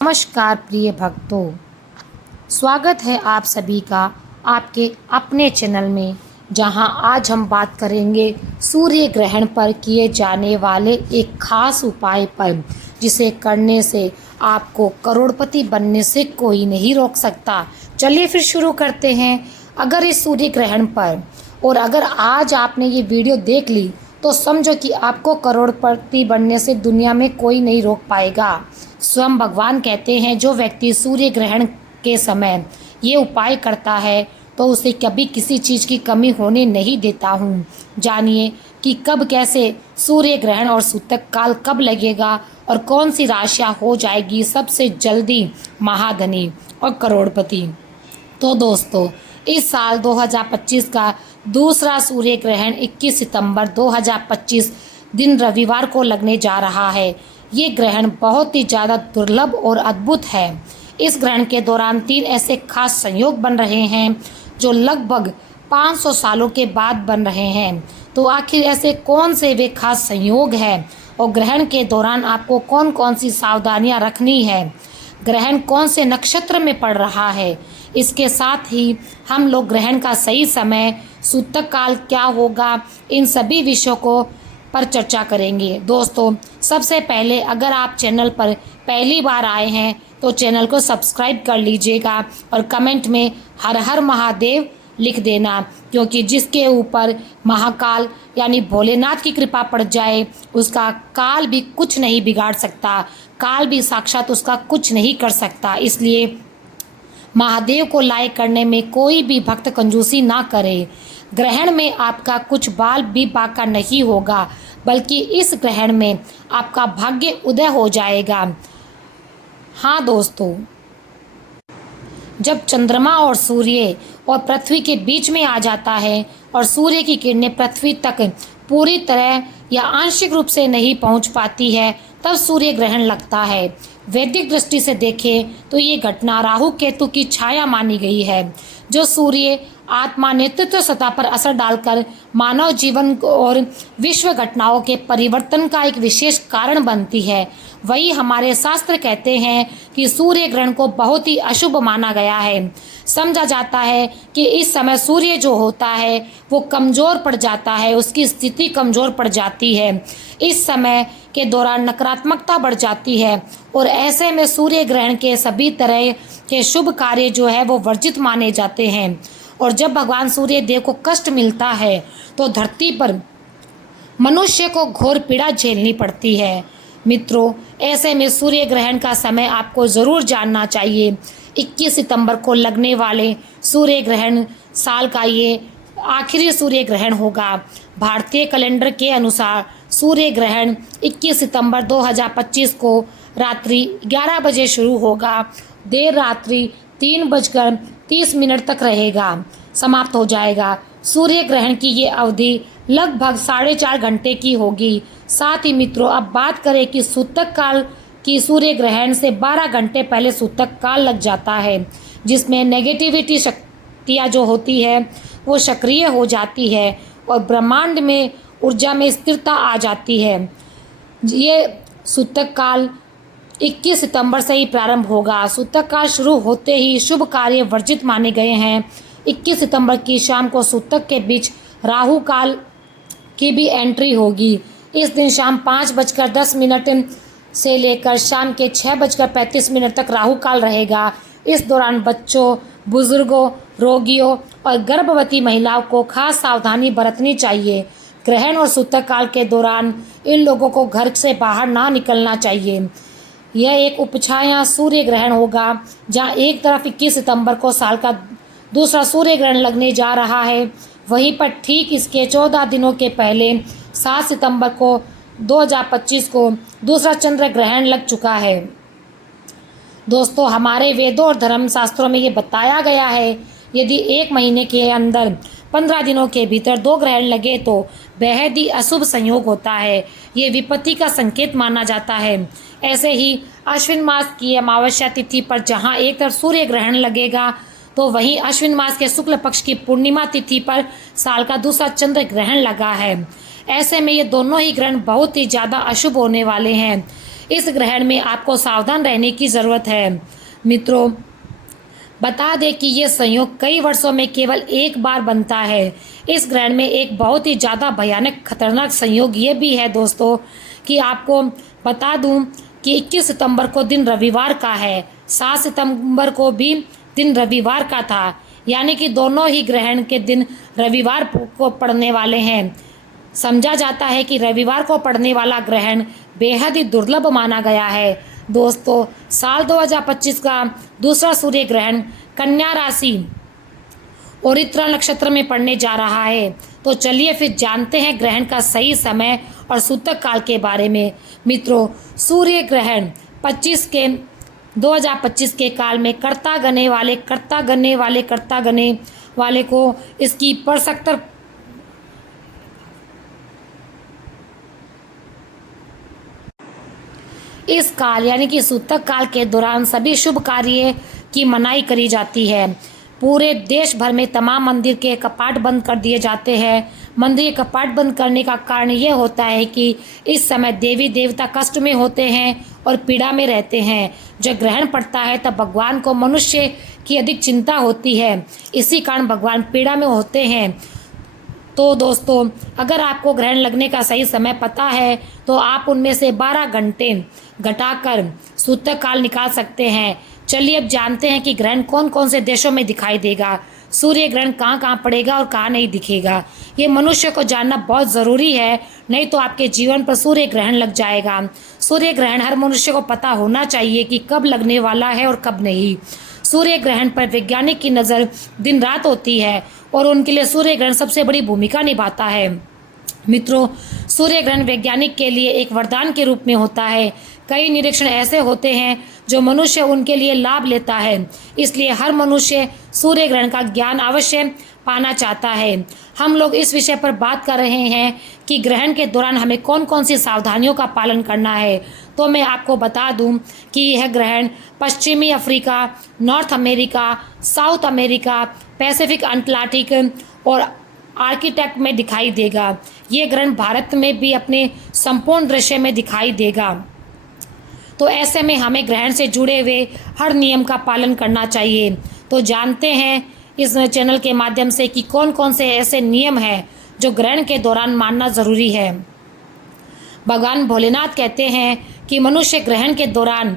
नमस्कार प्रिय भक्तों, स्वागत है आप सभी का आपके अपने चैनल में, जहां आज हम बात करेंगे सूर्य ग्रहण पर किए जाने वाले एक खास उपाय पर, जिसे करने से आपको करोड़पति बनने से कोई नहीं रोक सकता। चलिए फिर शुरू करते हैं। अगर इस सूर्य ग्रहण पर और अगर आज आपने ये वीडियो देख ली तो समझो कि आपको करोड़पति बनने से दुनिया में कोई नहीं रोक पाएगा। स्वयं भगवान कहते हैं, जो व्यक्ति सूर्य ग्रहण के समय ये उपाय करता है तो उसे कभी किसी चीज़ की कमी होने नहीं देता हूँ। जानिए कि कब, कैसे सूर्य ग्रहण और सूतक काल कब लगेगा और कौन सी राशियाँ हो जाएगी सबसे जल्दी महाधनी और करोड़पति। तो दोस्तों, इस साल 2025 का दूसरा सूर्य ग्रहण 21 सितंबर 2025 दिन रविवार को लगने जा रहा है। ये ग्रहण बहुत ही ज़्यादा दुर्लभ और अद्भुत है। इस ग्रहण के दौरान 3 ऐसे खास संयोग बन रहे हैं जो लगभग 500 सालों के बाद बन रहे हैं। तो आखिर ऐसे कौन से वे खास संयोग हैं और ग्रहण के दौरान आपको कौन कौन सी सावधानियां रखनी है, ग्रहण कौन से नक्षत्र में पड़ रहा है, इसके साथ ही हम लोग ग्रहण का सही समय, सूतक काल क्या होगा, इन सभी विषयों को पर चर्चा करेंगे। दोस्तों, सबसे पहले अगर आप चैनल पर पहली बार आए हैं तो चैनल को सब्सक्राइब कर लीजिएगा और कमेंट में हर हर महादेव लिख देना, क्योंकि जिसके ऊपर महाकाल यानी भोलेनाथ की कृपा पड़ जाए उसका काल भी कुछ नहीं बिगाड़ सकता, काल भी साक्षात उसका कुछ नहीं कर सकता। इसलिए महादेव को लायक करने में कोई भी भक्त कंजूसी ना करे। ग्रहण में आपका कुछ बाल भी बाका नहीं होगा, बल्कि इस ग्रहण में आपका भाग्य उदय हो जाएगा। हाँ दोस्तों, जब चंद्रमा और सूर्य और पृथ्वी के बीच में आ जाता है और सूर्य की किरणें पृथ्वी तक पूरी तरह या आंशिक रूप से नहीं पहुंच पाती है, तब सूर्य ग्रहण लगता है। वैदिक दृष्टि से देखें तो ये घटना राहु केतु की छाया मानी गई है, जो सूर्य आत्मा नेतृत्व सत्ता पर असर डालकर मानव जीवन और विश्व घटनाओं के परिवर्तन का एक विशेष कारण बनती है। वही हमारे शास्त्र कहते हैं कि सूर्य ग्रहण को बहुत ही अशुभ माना गया है। समझा जाता है कि इस समय सूर्य जो होता है वो कमज़ोर पड़ जाता है, उसकी स्थिति कमज़ोर पड़ जाती है। इस समय के दौरान नकारात्मकता बढ़ जाती है और ऐसे में सूर्य ग्रहण के सभी तरह के शुभ कार्य जो है वो वर्जित माने जाते हैं। और जब भगवान सूर्य देव को कष्ट मिलता है तो धरती पर मनुष्य को घोर पीड़ा झेलनी पड़ती है। मित्रों, ऐसे में सूर्य ग्रहण का समय आपको ज़रूर जानना चाहिए। 21 सितंबर को लगने वाले सूर्य ग्रहण साल का ये आखिरी सूर्य ग्रहण होगा। भारतीय कैलेंडर के अनुसार सूर्य ग्रहण 21 सितंबर 2025 को रात्रि 11 बजे शुरू होगा, देर रात्रि 3:30 तक रहेगा, समाप्त हो जाएगा। सूर्य ग्रहण की ये अवधि लगभग 4.5 घंटे की होगी। साथ ही मित्रों, अब बात करें कि सूतक काल की, सूर्य ग्रहण से 12 घंटे पहले सूतक काल लग जाता है, जिसमें नेगेटिविटी शक्तियाँ जो होती है वो सक्रिय हो जाती है और ब्रह्मांड में ऊर्जा में स्थिरता आ जाती है। ये सूतक काल 21 सितंबर से ही प्रारंभ होगा। सूतक काल शुरू होते ही शुभ कार्य वर्जित माने गए हैं। 21 सितंबर की शाम को सूतक के बीच राहु काल की भी एंट्री होगी। इस दिन शाम 5:10 से लेकर शाम के 6:35 तक राहु काल रहेगा। इस दौरान बच्चों, बुजुर्गों, रोगियों और गर्भवती महिलाओं को खास सावधानी बरतनी चाहिए। ग्रहण और सूतक काल के दौरान इन लोगों को घर से बाहर ना निकलना चाहिए। यह एक उपछाया सूर्य ग्रहण होगा, जहां एक तरफ 21 सितंबर को साल का दूसरा सूर्य ग्रहण लगने जा रहा है, वहीं पर ठीक इसके 14 दिनों के पहले 7 सितंबर को 2025 को दूसरा चंद्र ग्रहण लग चुका है। दोस्तों, हमारे वेदों और धर्मशास्त्रों में ये बताया गया है, यदि एक महीने के अंदर 15 दिनों के भीतर 2 ग्रहण लगे तो बेहद ही अशुभ संयोग होता है। ये विपत्ति का संकेत माना जाता है। ऐसे ही अश्विन मास की अमावस्या तिथि पर जहां एक तरफ सूर्य ग्रहण लगेगा तो वहीं अश्विन मास के शुक्ल पक्ष की पूर्णिमा तिथि पर साल का दूसरा चंद्र ग्रहण लगा है। ऐसे में ये दोनों ही ग्रहण बहुत ही ज़्यादा अशुभ होने वाले हैं। इस ग्रहण में आपको सावधान रहने की ज़रूरत है। मित्रों, बता दें कि ये संयोग कई वर्षों में केवल एक बार बनता है। इस ग्रहण में एक बहुत ही ज़्यादा भयानक खतरनाक संयोग ये भी है दोस्तों कि आपको बता दूं कि 21 सितंबर को दिन रविवार का है, 7 सितंबर को भी दिन रविवार का था, यानी कि दोनों ही ग्रहण के दिन रविवार को पड़ने वाले हैं। समझा जाता है कि रविवार को पड़ने वाला ग्रहण बेहद ही दुर्लभ माना गया है। दोस्तों, साल 2025 का दूसरा सूर्य ग्रहण कन्या राशि और उत्तरा नक्षत्र में पड़ने जा रहा है। तो चलिए फिर जानते हैं ग्रहण का सही समय और सूतक काल के बारे में। मित्रों, सूर्य ग्रहण 2025 के काल में कर्ता गणे वाले को इसकी परसक्तर इस काल यानी कि सूतक काल के दौरान सभी शुभ कार्य की मनाही करी जाती है। पूरे देश भर में तमाम मंदिर के कपाट बंद कर दिए जाते हैं। मंदिर के कपाट बंद करने का कारण ये होता है कि इस समय देवी देवता कष्ट में होते हैं और पीड़ा में रहते हैं। जब ग्रहण पड़ता है तब भगवान को मनुष्य की अधिक चिंता होती है, इसी कारण भगवान पीड़ा में होते हैं। तो दोस्तों, अगर आपको ग्रहण लगने का सही समय पता है तो आप उनमें से 12 घंटे घटाकर सूतक काल निकाल सकते हैं। चलिए अब जानते हैं कि ग्रहण कौन कौन से देशों में दिखाई देगा, सूर्य ग्रहण कहाँ कहाँ पड़ेगा और कहाँ नहीं दिखेगा। ये मनुष्य को जानना बहुत ज़रूरी है, नहीं तो आपके जीवन पर सूर्य ग्रहण लग जाएगा। सूर्य ग्रहण हर मनुष्य को पता होना चाहिए कि कब लगने वाला है और कब नहीं। सूर्य ग्रहण पर वैज्ञानिक की नज़र दिन रात होती है और उनके लिए सूर्य ग्रहण सबसे बड़ी भूमिका निभाता है। मित्रों, सूर्य ग्रहण वैज्ञानिक के लिए एक वरदान के रूप में होता है। कई निरीक्षण ऐसे होते हैं जो मनुष्य उनके लिए लाभ लेता है, इसलिए हर मनुष्य सूर्य ग्रहण का ज्ञान अवश्य पाना चाहता है। हम लोग इस विषय पर बात कर रहे हैं कि ग्रहण के दौरान हमें कौन कौन सी सावधानियों का पालन करना है। तो मैं आपको बता दूं कि यह ग्रहण पश्चिमी Africa, north America, south America, Pacific Atlantic और आर्कटिक में दिखाई देगा। ये ग्रहण भारत में भी अपने संपूर्ण दृश्य में दिखाई देगा। तो ऐसे में हमें ग्रहण से जुड़े हुए हर नियम का पालन करना चाहिए। तो जानते हैं इस चैनल के माध्यम से कि कौन कौन से ऐसे नियम हैं जो ग्रहण के दौरान मानना ज़रूरी है। भगवान भोलेनाथ कहते हैं कि मनुष्य ग्रहण के दौरान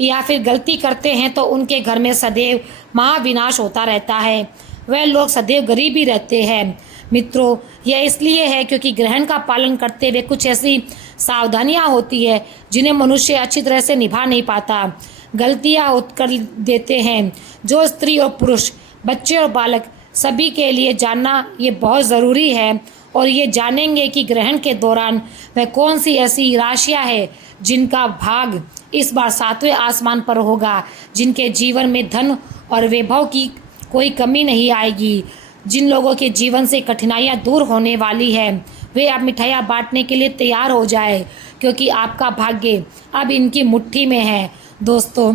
या फिर गलती करते हैं तो उनके घर में सदैव महाविनाश होता रहता है। वह लोग सदैव गरीब ही रहते हैं। मित्रों, यह इसलिए है क्योंकि ग्रहण का पालन करते हुए कुछ ऐसी सावधानियां होती है जिन्हें मनुष्य अच्छी तरह से निभा नहीं पाता, गलतियां कर देते हैं। जो स्त्री और पुरुष, बच्चे और बालक सभी के लिए जानना ये बहुत ज़रूरी है। और ये जानेंगे कि ग्रहण के दौरान वह कौन सी ऐसी राशियां हैं जिनका भाग इस बार 7वें आसमान पर होगा, जिनके जीवन में धन और वैभव की कोई कमी नहीं आएगी, जिन लोगों के जीवन से कठिनाइयां दूर होने वाली है वे अब मिठाइयाँ बांटने के लिए तैयार हो जाए, क्योंकि आपका भाग्य अब इनकी मुट्ठी में है। दोस्तों,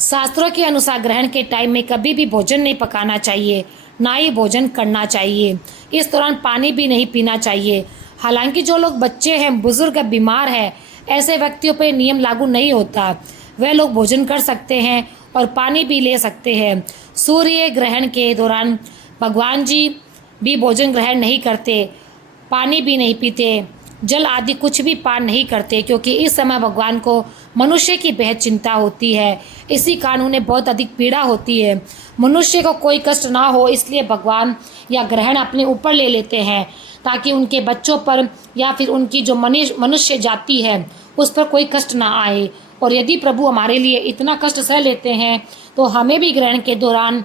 शास्त्रों के अनुसार ग्रहण के टाइम में कभी भी भोजन नहीं पकाना चाहिए, ना ही भोजन करना चाहिए। इस दौरान पानी भी नहीं पीना चाहिए। हालांकि जो लोग बच्चे हैं, बुजुर्ग हैं, बीमार हैं, ऐसे व्यक्तियों पर नियम लागू नहीं होता। वह लोग भोजन कर सकते हैं और पानी भी ले सकते हैं। सूर्य ग्रहण के दौरान भगवान जी भी भोजन ग्रहण नहीं करते, पानी भी नहीं पीते, जल आदि कुछ भी पान नहीं करते, क्योंकि इस समय भगवान को मनुष्य की बेहद चिंता होती है। इसी कारण उन्हें बहुत अधिक पीड़ा होती है। मनुष्य को कोई कष्ट ना हो, इसलिए भगवान या ग्रहण अपने ऊपर ले लेते हैं ताकि उनके बच्चों पर या फिर उनकी जो मनुष्य जाति है उस पर कोई कष्ट ना आए। और यदि प्रभु हमारे लिए इतना कष्ट सह लेते हैं तो हमें भी ग्रहण के दौरान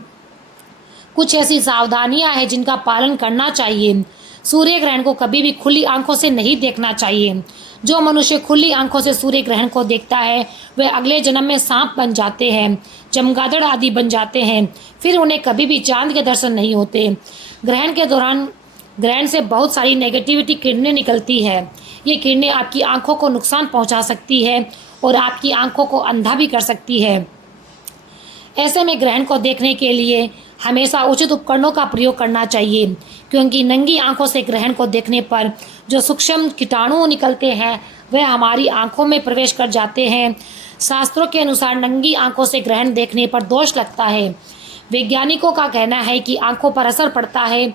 कुछ ऐसी सावधानियां हैं जिनका पालन करना चाहिए। सूर्य ग्रहण को कभी भी खुली आंखों से नहीं देखना चाहिए। जो मनुष्य खुली आंखों से सूर्य ग्रहण को देखता है वह अगले जन्म में सांप बन जाते हैं, चमगादड़ आदि बन जाते हैं, फिर उन्हें कभी भी चांद के दर्शन नहीं होते। ग्रहण के दौरान ग्रहण से बहुत सारी नेगेटिविटी किरणें निकलती है। ये किरणें आपकी आंखों को नुकसान पहुंचा सकती है और आपकी आंखों को अंधा भी कर सकती है। ऐसे में ग्रहण को देखने के लिए हमेशा उचित उपकरणों का प्रयोग करना चाहिए, क्योंकि नंगी आंखों से ग्रहण को देखने पर जो सूक्ष्म कीटाणु निकलते हैं वह हमारी आंखों में प्रवेश कर जाते हैं। शास्त्रों के अनुसार नंगी आंखों से ग्रहण देखने पर दोष लगता है। वैज्ञानिकों का कहना है कि आंखों पर असर पड़ता है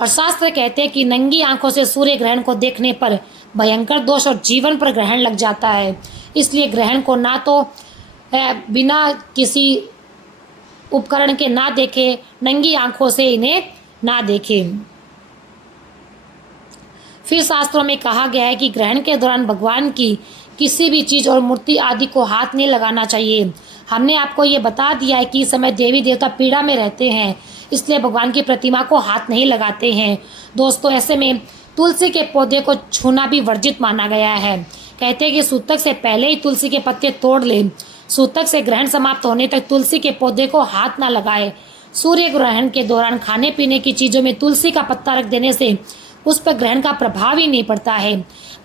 और शास्त्र कहते हैं कि नंगी आंखों से सूर्य ग्रहण को देखने पर भयंकर दोष और जीवन पर ग्रहण लग जाता है। इसलिए ग्रहण को ना तो बिना किसी उपकरण के ना देखें, नंगी आंखों से इन्हें ना देखें। फिर शास्त्रों में कहा गया है कि ग्रहण के दौरान भगवान की किसी भी चीज़ और मूर्ति आदि को हाथ नहीं लगाना चाहिए। हमने आपको ये बता दिया है कि इस समय देवी देवता पीड़ा में रहते हैं, इसलिए भगवान की प्रतिमा को हाथ नहीं लगाते हैं। दोस्तों, ऐसे में तुलसी के पौधे को छूना भी वर्जित माना गया है। कहते हैं कि सूतक से पहले ही तुलसी के पत्ते तोड़ लें। सूतक से ग्रहण समाप्त होने तक तुलसी के पौधे को हाथ ना लगाए। सूर्य ग्रहण के दौरान खाने पीने की चीज़ों में तुलसी का पत्ता रख देने से उस पर ग्रहण का प्रभाव ही नहीं पड़ता है।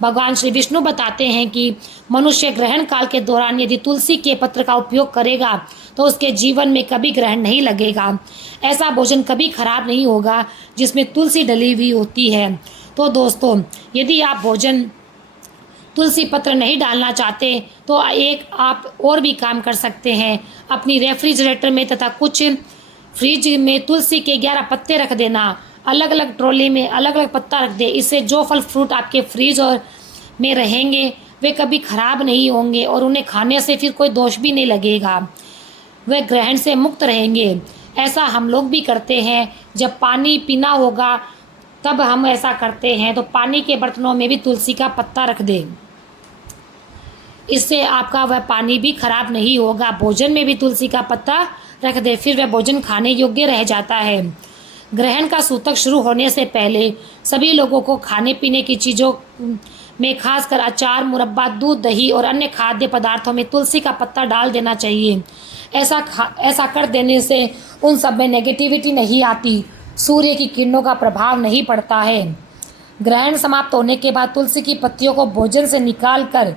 भगवान श्री विष्णु बताते हैं कि मनुष्य ग्रहण काल के दौरान यदि तुलसी के पत्र का उपयोग करेगा तो उसके जीवन में कभी ग्रहण नहीं लगेगा। ऐसा भोजन कभी खराब नहीं होगा जिसमें तुलसी डली हुई होती है। तो दोस्तों, यदि आप भोजन तुलसी पत्र नहीं डालना चाहते तो एक आप और भी काम कर सकते हैं। अपनी रेफ्रिजरेटर में तथा कुछ फ्रिज में तुलसी के 11 पत्ते रख देना। अलग अलग ट्रॉली में अलग अलग पत्ता रख दे। इससे जो फल फ्रूट आपके फ्रिज और में रहेंगे वे कभी खराब नहीं होंगे और उन्हें खाने से फिर कोई दोष भी नहीं लगेगा। वे ग्रहण से मुक्त रहेंगे। ऐसा हम लोग भी करते हैं। जब पानी पीना होगा तब हम ऐसा करते हैं, तो पानी के बर्तनों में भी तुलसी का पत्ता रख दें। इससे आपका वह पानी भी खराब नहीं होगा। भोजन में भी तुलसी का पत्ता रख दे, फिर वह भोजन खाने योग्य रह जाता है। ग्रहण का सूतक शुरू होने से पहले सभी लोगों को खाने पीने की चीज़ों में खासकर अचार, दूध, दही और अन्य खाद्य पदार्थों में तुलसी का पत्ता डाल देना चाहिए। ऐसा कर देने से उन सब में नेगेटिविटी नहीं आती, सूर्य की किरणों का प्रभाव नहीं पड़ता है। ग्रहण समाप्त होने के बाद तुलसी की पत्तियों को भोजन से निकाल कर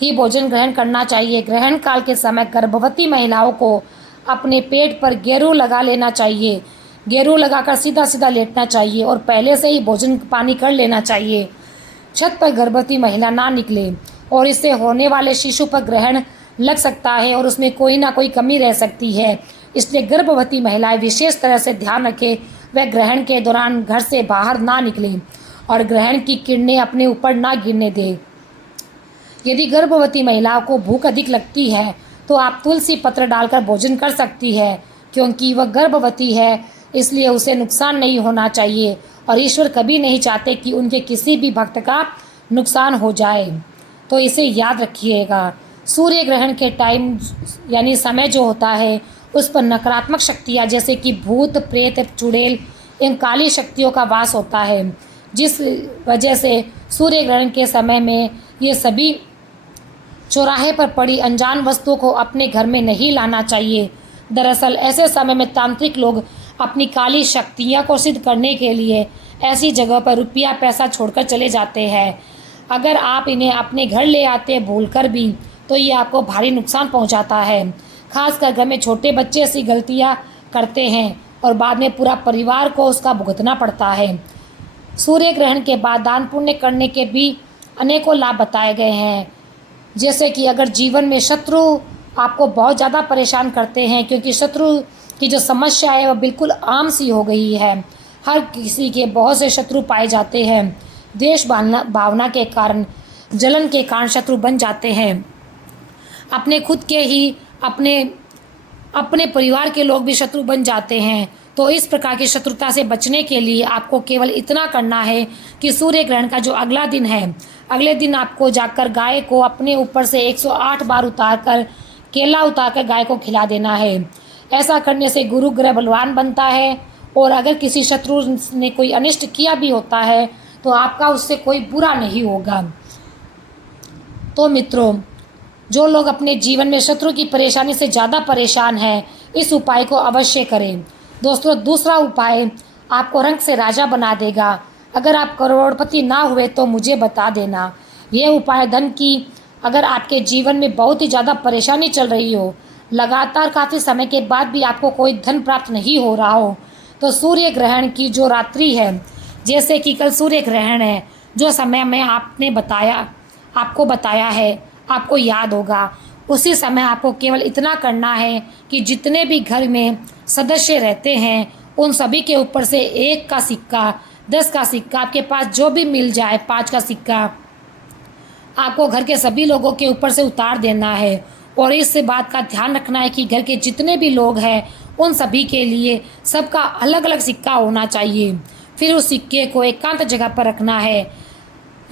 ही भोजन ग्रहण करना चाहिए। ग्रहण काल के समय गर्भवती महिलाओं को अपने पेट पर गेरू लगा लेना चाहिए। गेरू लगाकर सीधा सीधा लेटना चाहिए और पहले से ही भोजन पानी कर लेना चाहिए। छत पर गर्भवती महिला ना निकले और इससे होने वाले शिशु पर ग्रहण लग सकता है और उसमें कोई ना कोई कमी रह सकती है। इसलिए गर्भवती महिलाएं विशेष तरह से ध्यान रखें, वह ग्रहण के दौरान घर से बाहर ना निकलें और ग्रहण की किरणें अपने ऊपर ना गिरने दें। यदि गर्भवती महिलाओं को भूख अधिक लगती है तो आप तुलसी पत्र डालकर भोजन कर सकती है, क्योंकि वह गर्भवती है, इसलिए उसे नुकसान नहीं होना चाहिए और ईश्वर कभी नहीं चाहते कि उनके किसी भी भक्त का नुकसान हो जाए। तो इसे याद रखिएगा। सूर्य ग्रहण के टाइम यानी समय जो होता है उस पर नकारात्मक शक्तियाँ जैसे कि भूत, प्रेत, चुड़ैल इन काली शक्तियों का वास होता है, जिस वजह से सूर्य ग्रहण के समय में ये सभी चौराहे पर पड़ी अनजान वस्तुओं को अपने घर में नहीं लाना चाहिए। दरअसल ऐसे समय में तांत्रिक लोग अपनी काली शक्तियाँ को सिद्ध करने के लिए ऐसी जगह पर रुपया पैसा छोड़कर चले जाते हैं। अगर आप इन्हें अपने घर ले आते भूलकर भी तो ये आपको भारी नुकसान पहुंचाता है। खासकर घर में छोटे बच्चे ऐसी गलतियां करते हैं और बाद में पूरा परिवार को उसका भुगतना पड़ता है। सूर्य ग्रहण के बाद दान पुण्य करने के भी अनेकों लाभ बताए गए हैं, जैसे कि अगर जीवन में शत्रु आपको बहुत ज़्यादा परेशान करते हैं, क्योंकि शत्रु की जो समस्या है वह बिल्कुल आम सी हो गई है। हर किसी के बहुत से शत्रु पाए जाते हैं। द्वेष भावना के कारण, जलन के कारण शत्रु बन जाते हैं। अपने खुद के ही अपने परिवार के लोग भी शत्रु बन जाते हैं। तो इस प्रकार की शत्रुता से बचने के लिए आपको केवल इतना करना है कि सूर्य ग्रहण का जो अगला दिन है, अगले दिन आपको जाकर गाय को अपने ऊपर से 108 बार उतारकर केला उतारकर गाय को खिला देना है। ऐसा करने से गुरु ग्रह बलवान बनता है और अगर किसी शत्रु ने कोई अनिष्ट किया भी होता है तो आपका उससे कोई बुरा नहीं होगा। तो मित्रों, जो लोग अपने जीवन में शत्रु की परेशानी से ज़्यादा परेशान हैं, इस उपाय को अवश्य करें। दोस्तों, दूसरा उपाय आपको रंग से राजा बना देगा। अगर आप करोड़पति ना हुए तो मुझे बता देना। यह उपाय धन की अगर आपके जीवन में बहुत ही ज़्यादा परेशानी चल रही हो, लगातार काफ़ी समय के बाद भी आपको कोई धन प्राप्त नहीं हो रहा हो, तो सूर्य ग्रहण की जो रात्रि है, जैसे कि कल सूर्य ग्रहण है, जो समय में आपको बताया है, आपको याद होगा, उसी समय आपको केवल इतना करना है कि जितने भी घर में सदस्य रहते हैं उन सभी के ऊपर से 1 का सिक्का, 10 का सिक्का, आपके पास जो भी मिल जाए 5 का सिक्का आपको घर के सभी लोगों के ऊपर से उतार देना है। और इस बात का ध्यान रखना है कि घर के जितने भी लोग हैं उन सभी के लिए सबका अलग अलग सिक्का होना चाहिए। फिर उस सिक्के को एकांत जगह पर रखना है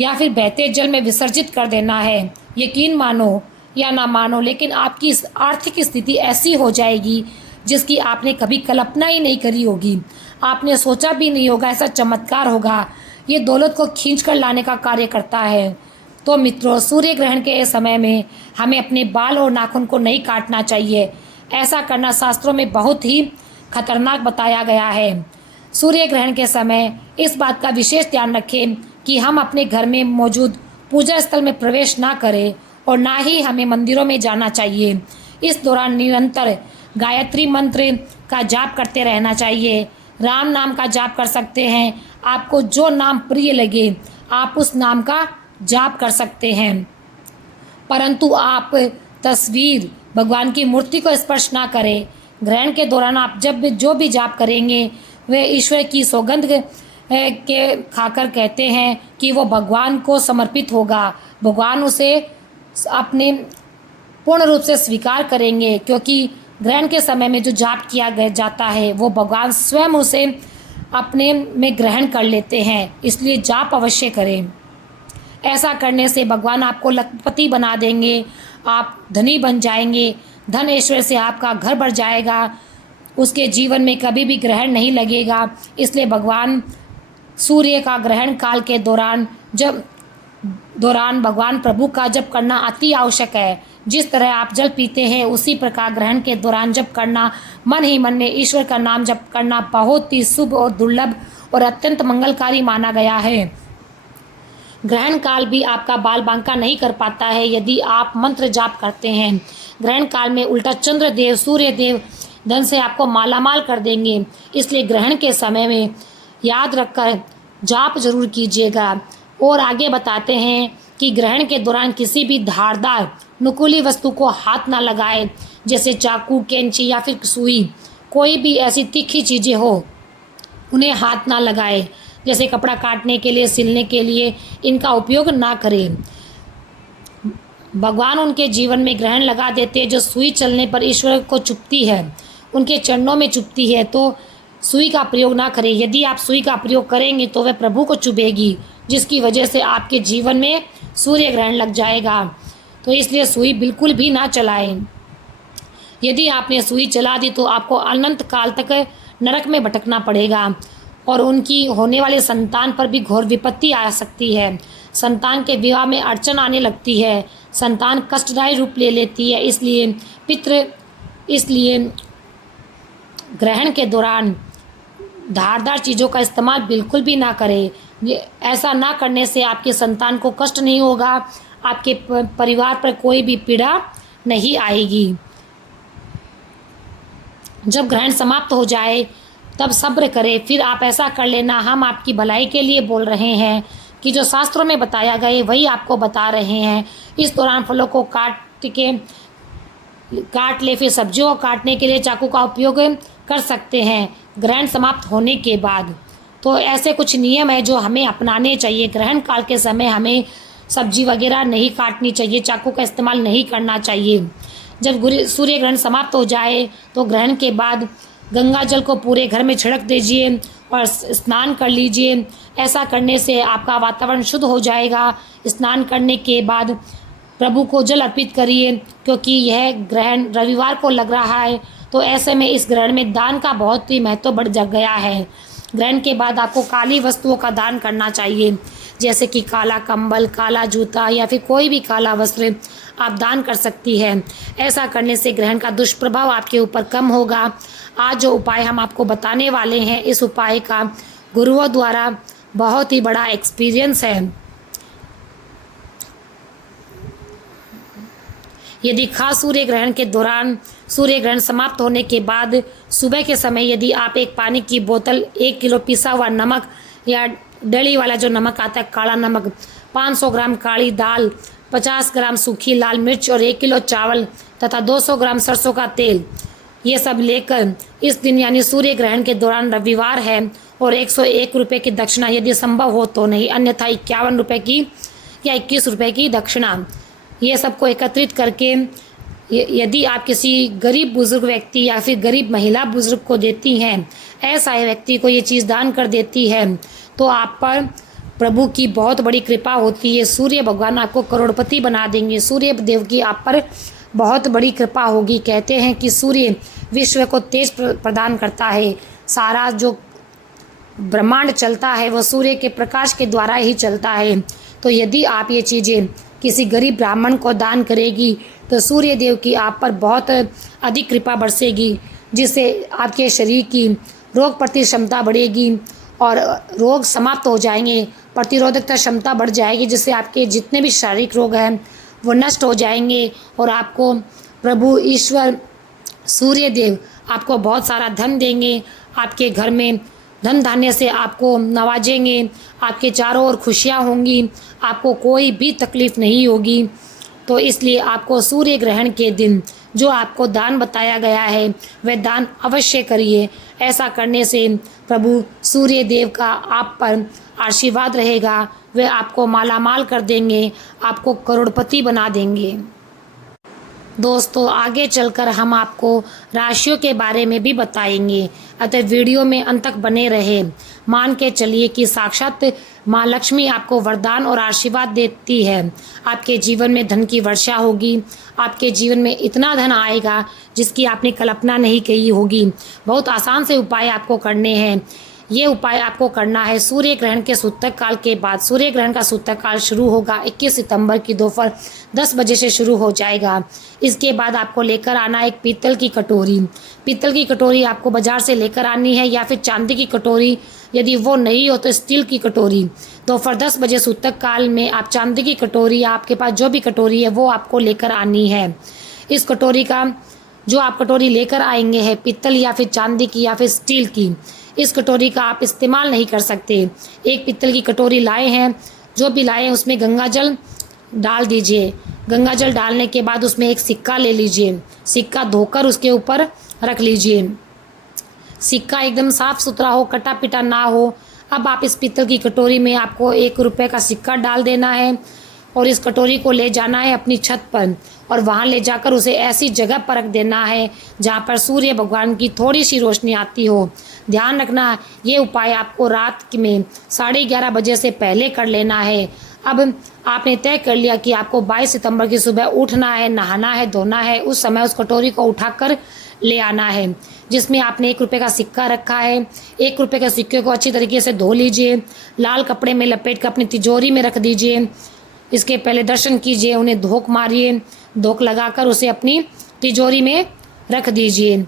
या फिर बहते जल में विसर्जित कर देना है। यकीन मानो या ना मानो, लेकिन आपकी आर्थिक स्थिति ऐसी हो जाएगी जिसकी आपने कभी कल्पना ही नहीं करी होगी, आपने सोचा भी नहीं होगा ऐसा चमत्कार होगा। ये दौलत को खींच कर लाने का कार्य करता है। तो मित्रों, सूर्य ग्रहण के समय में हमें अपने बाल और नाखून को नहीं काटना चाहिए। ऐसा करना शास्त्रों में बहुत ही खतरनाक बताया गया है। सूर्य ग्रहण के समय इस बात का विशेष ध्यान रखें कि हम अपने घर में मौजूद पूजा स्थल में प्रवेश ना करें और ना ही हमें मंदिरों में जाना चाहिए। इस दौरान निरंतर गायत्री मंत्र का जाप करते रहना चाहिए। राम नाम का जाप कर सकते हैं। आपको जो नाम प्रिय लगे आप उस नाम का जाप कर सकते हैं, परंतु आप तस्वीर भगवान की मूर्ति को स्पर्श ना करें। ग्रहण के दौरान आप जब जो भी जाप करेंगे वे ईश्वर की सौगंध के खाकर कहते हैं कि वो भगवान को समर्पित होगा। भगवान उसे अपने पूर्ण रूप से स्वीकार करेंगे, क्योंकि ग्रहण के समय में जो जाप किया जाता है वो भगवान स्वयं उसे अपने में ग्रहण कर लेते हैं। इसलिए जाप अवश्य करें। ऐसा करने से भगवान आपको लखपति बना देंगे, आप धनी बन जाएंगे, धन ऐश्वर्य से आपका घर भर जाएगा, उसके जीवन में कभी भी ग्रहण नहीं लगेगा। इसलिए भगवान सूर्य का ग्रहण काल के दौरान भगवान प्रभु का जप करना अति आवश्यक है। जिस तरह आप जल पीते हैं उसी प्रकार ग्रहण के दौरान जप करना, मन ही मन में ईश्वर का नाम जप करना बहुत ही शुभ और दुर्लभ और अत्यंत मंगलकारी माना गया है। ग्रहण काल भी आपका बाल बांका नहीं कर पाता है यदि आप मंत्र जाप करते हैं। ग्रहण काल में उल्टा चंद्र देव, सूर्य देव धन से आपको मालामाल कर देंगे। इसलिए ग्रहण के समय में याद रखकर जाप जरूर कीजिएगा। और आगे बताते हैं कि ग्रहण के दौरान किसी भी धारदार नुकीली वस्तु को हाथ ना लगाए, जैसे चाकू, कैंची या फिर सुई। कोई भी ऐसी तीखी चीज़ें हो उन्हें हाथ ना लगाए, जैसे कपड़ा काटने के लिए, सिलने के लिए इनका उपयोग ना करें। भगवान उनके जीवन में ग्रहण लगा देते हैं जो सुई चलने पर ईश्वर को चुभती है, उनके चरणों में चुभती है, तो सुई का प्रयोग ना करें। यदि आप सुई का प्रयोग करेंगे तो वह प्रभु को चुभेगी, जिसकी वजह से आपके जीवन में सूर्य ग्रहण लग जाएगा। तो इसलिए सुई बिल्कुल भी ना चलाएं। यदि आपने सुई चला दी तो आपको अनंत काल तक नरक में भटकना पड़ेगा और उनकी होने वाले संतान पर भी घोर विपत्ति आ सकती है। संतान के विवाह में अड़चन आने लगती है, संतान कष्टदायी रूप ले लेती है। इसलिए ग्रहण के दौरान धारदार चीज़ों का इस्तेमाल बिल्कुल भी ना करें। ऐसा ना करने से आपके संतान को कष्ट नहीं होगा, आपके परिवार पर कोई भी पीड़ा नहीं आएगी। जब ग्रहण समाप्त हो जाए तब सब्र करें, फिर आप ऐसा कर लेना। हम आपकी भलाई के लिए बोल रहे हैं कि जो शास्त्रों में बताया गया वही आपको बता रहे हैं। इस दौरान फलों को काट ले, फिर सब्जियों को काटने के लिए चाकू का उपयोग कर सकते हैं ग्रहण समाप्त होने के बाद। तो ऐसे कुछ नियम है जो हमें अपनाने चाहिए। ग्रहण काल के समय हमें सब्जी वगैरह नहीं काटनी चाहिए, चाकू का इस्तेमाल नहीं करना चाहिए। जब सूर्य ग्रहण समाप्त हो जाए तो ग्रहण के बाद गंगा जल को पूरे घर में छिड़क दीजिए और स्नान कर लीजिए। ऐसा करने से आपका वातावरण शुद्ध हो जाएगा। स्नान करने के बाद प्रभु को जल अर्पित करिए, क्योंकि यह ग्रहण रविवार को लग रहा है, तो ऐसे में इस ग्रहण में दान का बहुत ही महत्व बढ़ गया है। ग्रहण के बाद आपको काली वस्तुओं का दान करना चाहिए, जैसे कि काला कंबल, काला जूता या फिर कोई भी काला वस्त्र आप दान कर सकती है। ऐसा करने से ग्रहण का दुष्प्रभाव आपके ऊपर कम होगा। आज जो उपाय हम आपको बताने वाले हैं, इस उपाय का गुरुओं द्वारा बहुत ही बड़ा एक्सपीरियंस है। यदि खास सूर्य ग्रहण के दौरान सूर्य ग्रहण समाप्त होने के बाद सुबह के समय यदि आप एक पानी की बोतल 1 किलो पिसा हुआ नमक या डली वाला जो नमक आता है काला नमक, 500 ग्राम काली दाल, 50 ग्राम सूखी लाल मिर्च और 1 किलो चावल तथा 200 ग्राम सरसों का तेल, ये सब लेकर इस दिन यानी सूर्य ग्रहण के दौरान रविवार है और 101 रुपये की दक्षिणा यदि संभव हो तो, नहीं अन्यथा 51 रुपये की या 21 रुपये की दक्षिणा, ये सबको एकत्रित करके यदि आप किसी गरीब बुजुर्ग व्यक्ति या फिर गरीब महिला बुजुर्ग को देती हैं, ऐसा व्यक्ति को ये चीज़ दान कर देती है तो आप पर प्रभु की बहुत बड़ी कृपा होती है। सूर्य भगवान आपको करोड़पति बना देंगे। सूर्य देव की आप पर बहुत बड़ी कृपा होगी। कहते हैं कि सूर्य विश्व को तेज प्रदान करता है। सारा जो ब्रह्मांड चलता है वो सूर्य के प्रकाश के द्वारा ही चलता है। तो यदि आप ये चीज़ें किसी गरीब ब्राह्मण को दान करेगी तो सूर्य देव की आप पर बहुत अधिक कृपा बरसेगी, जिससे आपके शरीर की रोग प्रति क्षमता बढ़ेगी और रोग समाप्त हो जाएंगे, प्रतिरोधकता क्षमता बढ़ जाएगी, जिससे आपके जितने भी शारीरिक रोग हैं वो नष्ट हो जाएंगे और आपको प्रभु ईश्वर सूर्य देव आपको बहुत सारा धन देंगे। आपके घर में धन धान्य से आपको नवाजेंगे, आपके चारों ओर खुशियाँ होंगी, आपको कोई भी तकलीफ़ नहीं होगी। तो इसलिए आपको सूर्य ग्रहण के दिन जो आपको दान बताया गया है वह दान अवश्य करिए। ऐसा करने से प्रभु सूर्य देव का आप पर आशीर्वाद रहेगा, वह आपको मालामाल कर देंगे, आपको करोड़पति बना देंगे। दोस्तों आगे चलकर हम आपको राशियों के बारे में भी बताएंगे, अतः वीडियो में अंत तक बने रहे। मान के चलिए कि साक्षात माँ लक्ष्मी आपको वरदान और आशीर्वाद देती है। आपके जीवन में धन की वर्षा होगी, आपके जीवन में इतना धन आएगा जिसकी आपने कल्पना नहीं की होगी। बहुत आसान से उपाय आपको करने हैं। ये उपाय आपको करना है सूर्य ग्रहण के सूतक काल के बाद। सूर्य ग्रहण का सूतक काल शुरू होगा 21 सितंबर की दोपहर 10 बजे से शुरू हो जाएगा। इसके बाद आपको लेकर आना एक पीतल की कटोरी। पीतल की कटोरी आपको बाजार से लेकर आनी है या फिर चांदी की कटोरी, यदि वो नहीं हो तो स्टील की कटोरी। दोपहर 10 बजे सूतक काल में आप चांदी की कटोरी या आपके पास जो भी कटोरी है वो आपको लेकर आनी है। इस कटोरी का जो आप कटोरी लेकर आएंगे है पीतल या फिर चांदी की या फिर स्टील की, इस कटोरी का आप इस्तेमाल नहीं कर सकते। एक पीतल की कटोरी लाए हैं, जो भी लाए हैं उसमें गंगा जल डाल दीजिए। गंगा जल डालने के बाद उसमें एक सिक्का ले लीजिए, सिक्का धोकर उसके ऊपर रख लीजिए। सिक्का एकदम साफ सुथरा हो, कटा पिटा ना हो। अब आप इस पीतल की कटोरी में आपको 1 रुपये का सिक्का डाल देना है और इस कटोरी को ले जाना है अपनी छत पर और वहाँ ले जाकर उसे ऐसी जगह पर रख देना है जहाँ पर सूर्य भगवान की थोड़ी सी रोशनी आती हो। ध्यान रखना ये उपाय आपको रात में 11:30 बजे से पहले कर लेना है। अब आपने तय कर लिया कि आपको 22 सितंबर की सुबह उठना है, नहाना है, धोना है। उस समय उस कटोरी को उठाकर ले आना है जिसमें आपने 1 रुपये का सिक्का रखा है। 1 रुपये के सिक्के को अच्छी तरीके से धो लीजिए, लाल कपड़े में लपेट कर अपनी तिजोरी में रख दीजिए। इसके पहले दर्शन कीजिए, उन्हें धोक मारिए, धोक लगाकर उसे अपनी तिजोरी में रख दीजिए।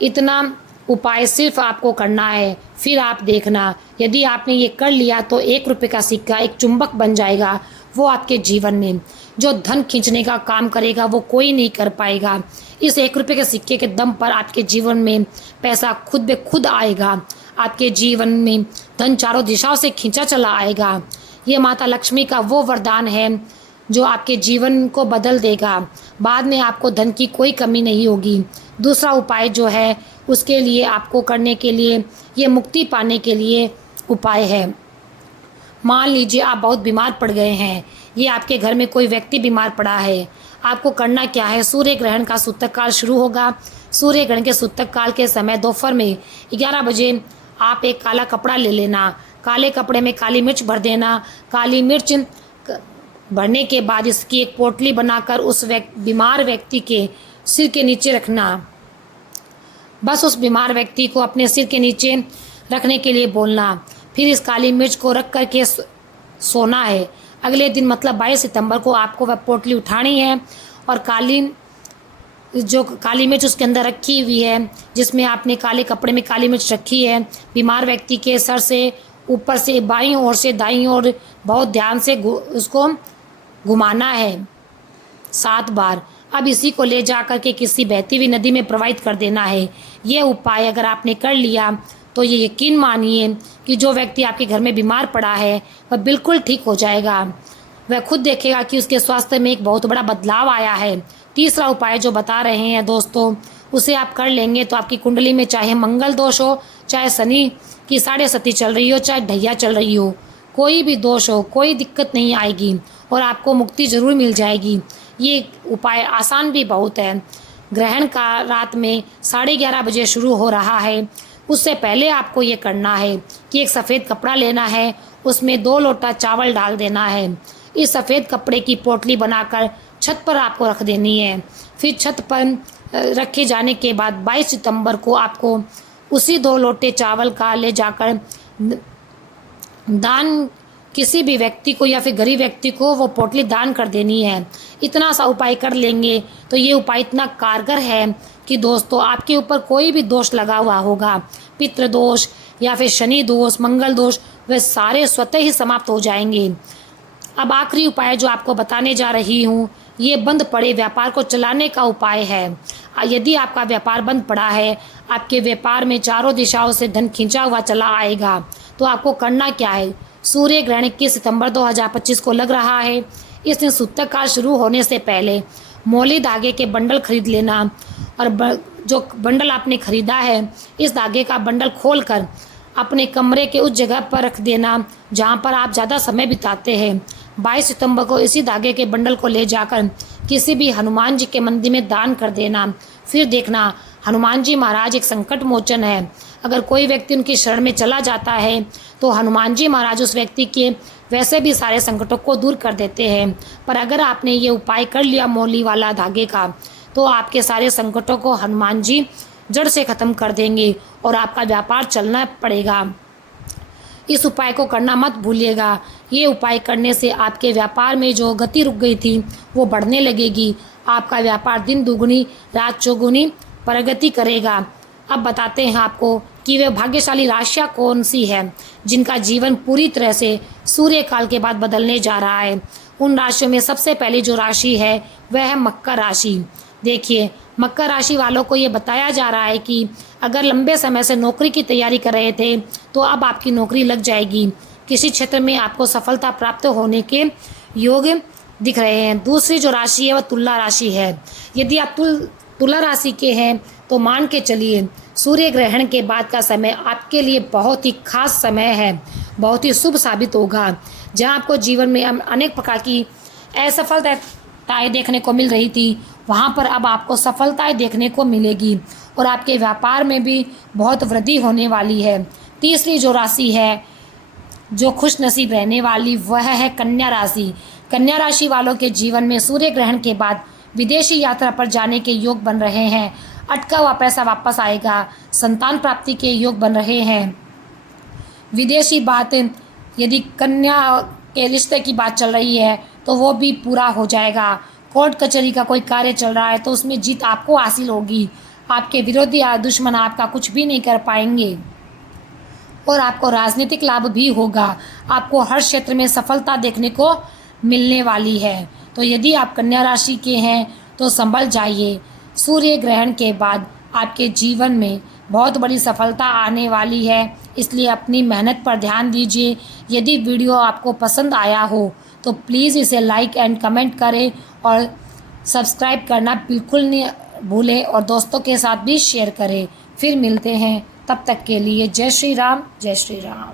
इतना उपाय सिर्फ आपको करना है। फिर आप देखना यदि आपने ये कर लिया तो 1 रुपये का सिक्का एक चुंबक बन जाएगा। वो आपके जीवन में जो धन खींचने का काम करेगा वो कोई नहीं कर पाएगा। इस 1 रुपये के सिक्के के दम पर आपके जीवन में पैसा खुद ब खुद आएगा। आपके जीवन में धन चारों दिशाओं से खींचा चला आएगा। ये माता लक्ष्मी का वो वरदान है जो आपके जीवन को बदल देगा। बाद में आपको धन की कोई कमी नहीं होगी। दूसरा उपाय जो है उसके लिए आपको करने के लिए ये मुक्ति पाने के लिए उपाय है। मान लीजिए आप बहुत बीमार पड़ गए हैं, ये आपके घर में कोई व्यक्ति बीमार पड़ा है। आपको करना क्या है, सूर्य ग्रहण का सूतक काल शुरू होगा। सूर्य ग्रहण के सूतक काल के समय दोपहर में 11 बजे आप एक काला कपड़ा ले लेना, काले कपड़े में काली मिर्च भर देना। काली मिर्च भरने के बाद इसकी एक पोटली बनाकर उस बीमार व्यक्ति के सिर के नीचे रखना। बस उस बीमार व्यक्ति को अपने सिर के नीचे रखने के लिए बोलना। फिर इस काली मिर्च को रख कर के सोना है। अगले दिन मतलब 22 सितंबर को आपको वह पोटली उठानी है और काली मिर्च उसके अंदर रखी हुई है जिसमें आपने काले कपड़े में काली मिर्च रखी है, बीमार व्यक्ति के सर से ऊपर से बाईं ओर से दाईं ओर बहुत ध्यान से उसको घुमाना है 7 बार। अब इसी को ले जा कर के किसी बहती हुई नदी में प्रवाहित कर देना है। ये उपाय अगर आपने कर लिया तो ये यकीन मानिए कि जो व्यक्ति आपके घर में बीमार पड़ा है वह बिल्कुल ठीक हो जाएगा। वह खुद देखेगा कि उसके स्वास्थ्य में एक बहुत बड़ा बदलाव आया है। तीसरा उपाय जो बता रहे हैं दोस्तों, उसे आप कर लेंगे तो आपकी कुंडली में चाहे मंगल दोष हो, चाहे शनि की 7.5 चल रही हो, चाहे ढैया चल रही हो, कोई भी दोष हो, कोई दिक्कत नहीं आएगी और आपको मुक्ति ज़रूर मिल जाएगी। ये उपाय आसान भी बहुत है। ग्रहण का रात में 11:30 बजे शुरू हो रहा है। उससे पहले आपको ये करना है कि एक सफ़ेद कपड़ा लेना है, उसमें 2 लोटा चावल डाल देना है। इस सफ़ेद कपड़े की पोटली बनाकर छत पर आपको रख देनी है। फिर छत पर रखे जाने के बाद 22 सितंबर को आपको उसी 2 लोटे चावल का ले जाकर दान किसी भी व्यक्ति को या फिर गरीब व्यक्ति को वो पोटली दान कर देनी है। इतना सा उपाय कर लेंगे तो ये उपाय इतना कारगर है कि दोस्तों आपके ऊपर कोई भी दोष लगा हुआ होगा, पितृ दोष या फिर शनि दोष, मंगल दोष, वे सारे स्वतः ही समाप्त हो जाएंगे। अब आखिरी उपाय जो आपको बताने जा रही हूँ, ये बंद पड़े व्यापार को चलाने का उपाय है। यदि आपका व्यापार बंद पड़ा है, आपके व्यापार में चारों दिशाओं से धन खींचा हुआ चला आएगा, तो आपको करना क्या है? सूर्य ग्रहण 21 सितंबर 2025 को लग रहा है। इस दिन सूतक काल शुरू होने से पहले मौली धागे के बंडल खरीद लेना और जो बंडल आपने खरीदा है, इस धागे का बंडल खोलकर अपने कमरे के उस जगह पर रख देना जहाँ पर आप ज़्यादा समय बिताते हैं। 22 सितंबर को इसी धागे के बंडल को ले जाकर किसी भी हनुमान जी के मंदिर में दान कर देना। फिर देखना, हनुमान जी महाराज एक संकट मोचन है। अगर कोई व्यक्ति उनकी शरण में चला जाता है तो हनुमान जी महाराज उस व्यक्ति के वैसे भी सारे संकटों को दूर कर देते हैं। पर अगर आपने ये उपाय कर लिया मौली वाला धागे का, तो आपके सारे संकटों को हनुमान जी जड़ से ख़त्म कर देंगे और आपका व्यापार चलना पड़ेगा। इस उपाय को करना मत भूलिएगा। ये उपाय करने से आपके व्यापार में जो गति रुक गई थी वो बढ़ने लगेगी। आपका व्यापार दिन दुगुनी रात चौगुनी प्रगति करेगा। अब बताते हैं आपको कि वे भाग्यशाली राशियाँ कौन सी हैं जिनका जीवन पूरी तरह से सूर्य काल के बाद बदलने जा रहा है। उन राशियों में सबसे पहली जो राशि है वह है मकर राशि। देखिए, मकर राशि वालों को ये बताया जा रहा है कि अगर लंबे समय से नौकरी की तैयारी कर रहे थे तो अब आपकी नौकरी लग जाएगी। किसी क्षेत्र में आपको सफलता प्राप्त होने के योग दिख रहे हैं। दूसरी जो राशि है वह तुला राशि है। यदि आप तुला राशि के हैं तो मान के चलिए सूर्य ग्रहण के बाद का समय आपके लिए बहुत ही खास समय है, बहुत ही शुभ साबित होगा। जहां आपको जीवन में अनेक प्रकार की असफलताएं देखने को मिल रही थी, वहां पर अब आपको सफलताएं देखने को मिलेगी और आपके व्यापार में भी बहुत वृद्धि होने वाली है। तीसरी जो राशि है जो खुश नसीब रहने वाली वह है कन्या राशि। कन्या राशि वालों के जीवन में सूर्य ग्रहण के बाद विदेशी यात्रा पर जाने के योग बन रहे हैं। अटका हुआ पैसा वापस आएगा। संतान प्राप्ति के योग बन रहे हैं। विदेशी बात, यदि कन्या के रिश्ते की बात चल रही है तो वो भी पूरा हो जाएगा। कोर्ट कचहरी का कोई कार्य चल रहा है तो उसमें जीत आपको हासिल होगी। आपके विरोधी या दुश्मन आपका कुछ भी नहीं कर पाएंगे और आपको राजनीतिक लाभ भी होगा। आपको हर क्षेत्र में सफलता देखने को मिलने वाली है। तो यदि आप कन्या राशि के हैं तो संभल जाइए। सूर्य ग्रहण के बाद आपके जीवन में बहुत बड़ी सफलता आने वाली है, इसलिए अपनी मेहनत पर ध्यान दीजिए। यदि वीडियो आपको पसंद आया हो तो प्लीज़ इसे लाइक एंड कमेंट करें और सब्सक्राइब करना बिल्कुल नहीं भूलें और दोस्तों के साथ भी शेयर करें। फिर मिलते हैं, तब तक के लिए जय श्री राम, जय श्री राम।